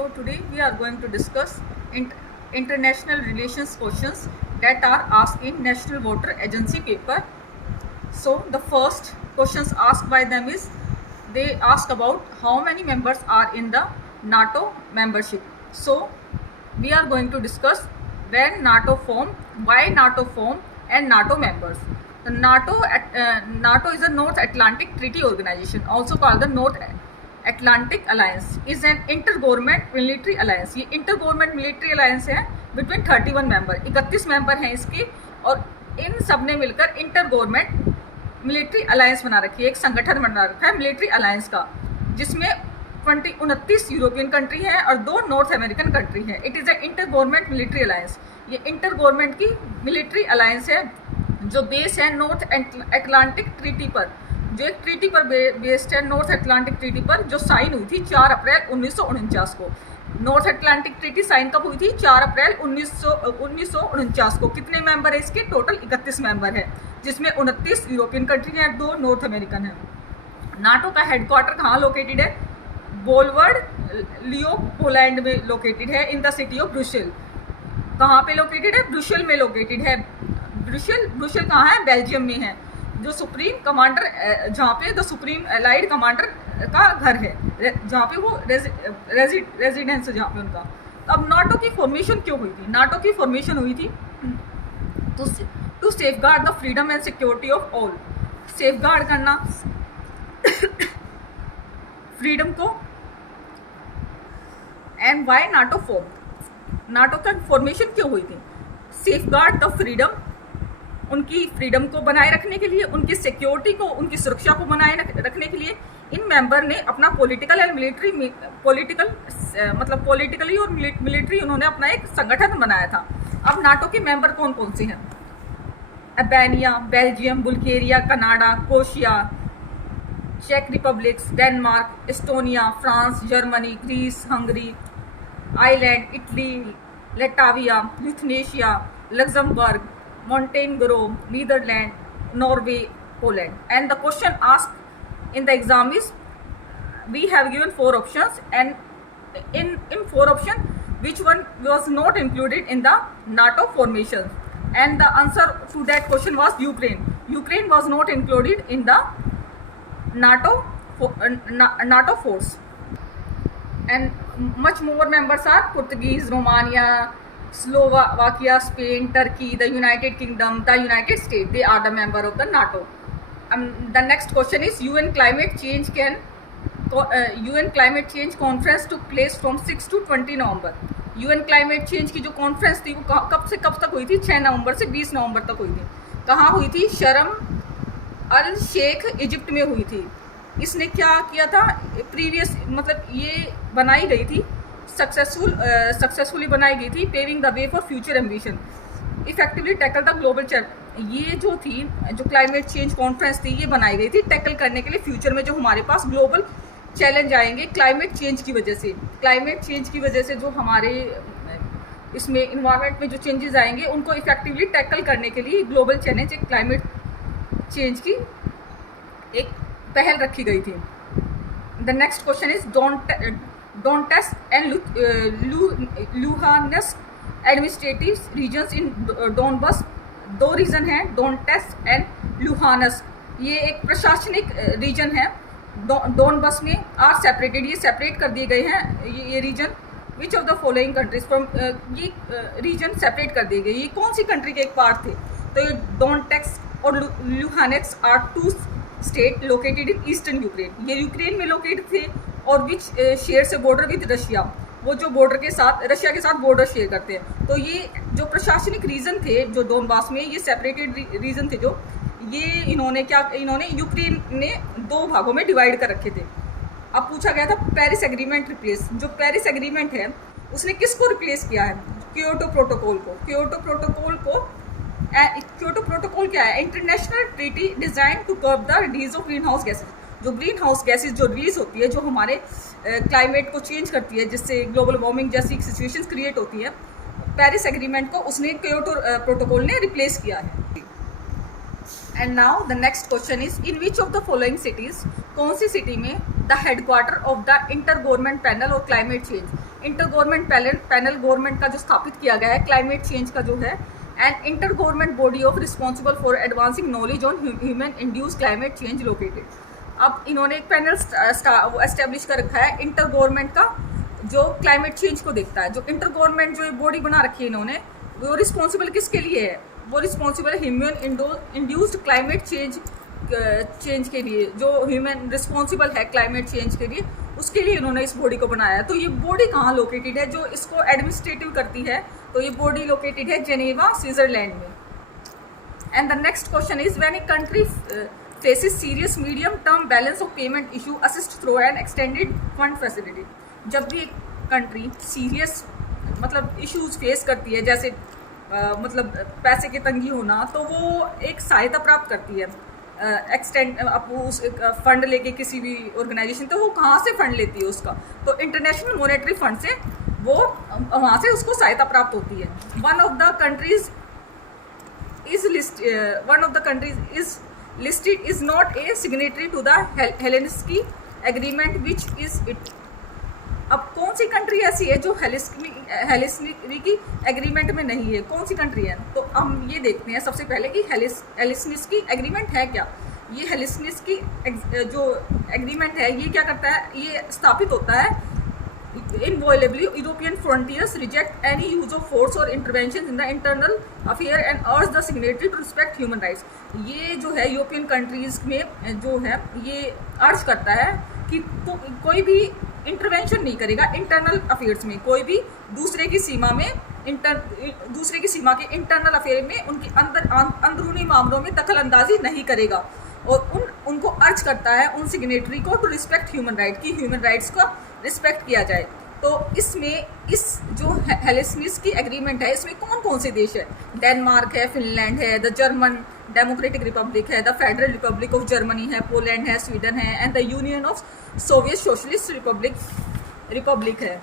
So today we are going to discuss international relations questions that are asked in National Voter Agency paper. So the first questions asked by them is, they ask about how many members are in the NATO membership. So we are going to discuss when NATO formed, why NATO formed, and NATO members. The NATO is a North Atlantic Treaty Organization, also called the North Atlantic Alliance, is an intergovernment military alliance. ये intergovernment military alliance है between 31 member, 31 member हैं इसके, और इन सब ने मिलकर intergovernment military alliance बना रखी है, एक संगठन बना रखा है मिलिट्री अलायंस का, जिसमें 29 यूरोपियन कंट्री हैं और 2 नॉर्थ अमेरिकन कंट्री हैं. It is A inter government military alliance. ये इंटर गवर्नमेंट की मिलिट्री अलायंस है जो बेस है नॉर्थ अटलांटिक ट्रीटी पर, जो एक ट्रीटी पर बेस्ड है, नॉर्थ अटलांटिक ट्रीटी पर, जो साइन हुई थी 4 अप्रैल 1949 को. नॉर्थ अटलांटिक ट्रीटी साइन कब हुई थी? 4 अप्रैल 1949 को. कितने मेंबर है इसके? टोटल 31 मेंबर है, जिसमें 29 यूरोपियन कंट्री हैं, 2 नॉर्थ अमेरिकन हैं. नाटो का हेडक्वार्टर कहाँ लोकेटेड है? बोलवर्ड लियोपोलैंड में लोकेटेड है, in the city of Brussels. कहाँ पे लोकेटेड है? ब्रुसेल में लोकेटेड है. ब्रुसेल कहाँ है? बेल्जियम में है. जो सुप्रीम कमांडर, जहाँ पे द सुप्रीम एलाइड कमांडर का घर है, जहाँ पे वो रेजिडेंस है, जहाँ पे उनका. अब नाटो की फॉर्मेशन क्यों हुई थी? नाटो की फॉर्मेशन हुई थी to safeguard the freedom and security of all. Safeguard करना फ्रीडम को. And why NATO form? NATO का फॉर्मेशन क्यों हुई थी? सेफगार्ड द फ्रीडम, उनकी फ्रीडम को बनाए रखने के लिए, उनकी सिक्योरिटी को, उनकी सुरक्षा को बनाए रखने के लिए इन मेंबर ने अपना पॉलिटिकल एंड मिलिट्री मतलब पॉलिटिकली और मिलिट्री उन्होंने अपना एक संगठन बनाया था. अब नाटो के मेंबर कौन कौन से हैं? Albania, Belgium, Bulgaria, Canada, Croatia, चेक Republic, Denmark, Estonia, France, Germany, Greece, Hungary, Ireland, Italy, Latvia, Lithuania, Luxembourg, Montenegro, Netherlands, Norway, Poland. And the question asked in the exam is, we have given 4 options, and in 4 options, which one was not included in the NATO formation? And the answer to that question was Ukraine. Ukraine was not included in the NATO force. And much more members are Portuguese, Romania, Slovakia, Spain, Turkey, the United Kingdom, the United States. They are the member of the NATO. The next question is, UN climate change conference took place from 6 to 20 November. UN climate change की जो conference थी वो कब से कब तक हुई थी? 6 नवंबर से 20 नवंबर तक हुई थी. कहाँ हुई थी? शर्म अल शेख, इजिप्ट में हुई थी. इसने क्या किया था? प्रीवियस मतलब ये बनाई गई थी, सक्सेसफुली बनाई गई थी, paving the way for future ambition, effectively tackle the global challenge. ये जो थी, जो क्लाइमेट चेंज कॉन्फ्रेंस थी, ये बनाई गई थी टैकल करने के लिए फ्यूचर में जो हमारे पास ग्लोबल चैलेंज आएंगे क्लाइमेट चेंज की वजह से. क्लाइमेट चेंज की वजह से जो हमारे इसमें इन्वायरमेंट में जो चेंजेस आएंगे, उनको इफेक्टिवली टैकल करने के लिए ग्लोबल चैलेंज, एक क्लाइमेट चेंज की एक पहल रखी गई थी. The next question is, Donetsk and Luhansk administrative regions in Donbas. 2 region हैं, Donetsk and Luhansk. ये एक प्रशासनिक रीजन है. डोनबस में आर सेपरेटेड, ये सेपरेट कर दिए गए हैं ये region. Which of the following countries from, ये रीजन सेपरेट कर दिए गए. ये कौन सी कंट्री के एक पार्ट थे? तो ये Donetsk और Luhansk are 2 state located in eastern Ukraine. ये यूक्रेन में लोकेटेड थे और विच शेयर से बॉर्डर विद रशिया, वो जो बॉर्डर के साथ, रशिया के साथ बॉर्डर शेयर करते हैं. तो ये जो प्रशासनिक रीजन थे जो डोनबास में, ये सेपरेटेड रीजन थे, जो ये इन्होंने यूक्रेन ने 2 भागों में डिवाइड कर रखे थे. अब पूछा गया था पेरिस एग्रीमेंट रिप्लेस. जो पेरिस एग्रीमेंट है उसने किसको रिप्लेस किया है? क्योटो प्रोटोकॉल को. क्योटो प्रोटोकॉल क्या है? International treaty design to curb the release of green house gases. जो ग्रीन हाउस गैसेज जो रिलीज होती है, जो हमारे क्लाइमेट को चेंज करती है, जिससे ग्लोबल वार्मिंग जैसी सिचुएशंस क्रिएट होती है, पेरिस एग्रीमेंट को उसने क्योटो प्रोटोकॉल ने रिप्लेस किया है. And now the next question is, in which of the following cities, कौन सी सिटी में the headquarter of the inter government panel और climate change, inter government panel government का जो स्थापित किया गया है क्लाइमेट चेंज का जो है, and inter government body of responsible for advancing knowledge on human induce climate change located. अब इन्होंने एक पैनल एस्टेब्लिश कर रखा है इंटर गवर्नमेंट का, जो क्लाइमेट चेंज को देखता है। जो इंटर गवर्नमेंट जो बॉडी बना रखी है इन्होंने, वो रिस्पॉन्सिबल किसके लिए है? वो responsible human induced climate change के लिए, जो ह्यूमन रिस्पॉन्सिबल है क्लाइमेट चेंज के लिए, उसके लिए इन्होंने इस बॉडी को बनाया है। तो ये बॉडी कहाँ लोकेटेड है जो इसको एडमिनिस्ट्रेटिव करती है? तो ये बॉडी लोकेटेड है जेनेवा, स्विट्जरलैंड में। And the next question is when a country faces serious medium term balance of payment issue assist through an extended fund facility. जब भी एक कंट्री सीरियस मतलब इश्यूज फेस करती है, जैसे मतलब पैसे की तंगी होना, तो वो एक सहायता प्राप्त करती है उस फंड लेके किसी भी ऑर्गेनाइजेशन। तो वो कहाँ से फंड लेती है उसका? तो इंटरनेशनल मॉनेटरी फंड से वो वहाँ से उसको सहायता प्राप्त होती है। One of the countries is listed is not a signatory to the Helsinki agreement which is it। अब कौन सी कंट्री ऐसी है जो हेलिसिंकी एग्रीमेंट में नहीं है? कौन सी कंट्री है? तो हम ये देखते हैं सबसे पहले कि हेलिसिंकी एग्रीमेंट है क्या। ये हेलिसिंकी जो एग्रीमेंट है ये क्या करता है? ये स्थापित होता है inviolably European frontiers reject any use of force or intervention in the internal affair and urge the signatory to respect human rights। ये जो है यूरोपियन कंट्रीज में जो है ये अर्ज करता है कि कोई भी इंटरवेंशन नहीं करेगा इंटरनल अफेयर्स में, कोई भी दूसरे की सीमा के इंटरनल अफेयर में उनके अंदरूनी मामलों में दखल अंदाजी नहीं करेगा, और उनको अर्ज करता है उन सिग्नेटरी को टू रिस्पेक्ट ह्यूमन राइट, की ह्यूमन राइट्स का रिस्पेक्ट किया जाए। तो इसमें इस जो हेलिसिंकी एग्रीमेंट है इसमें कौन कौन से देश है? डेनमार्क है, फिनलैंड है, द जर्मन डेमोक्रेटिक रिपब्लिक है, the federal Republic of Germany है, पोलैंड है, स्वीडन है, and the union of Soviet socialist Republic है।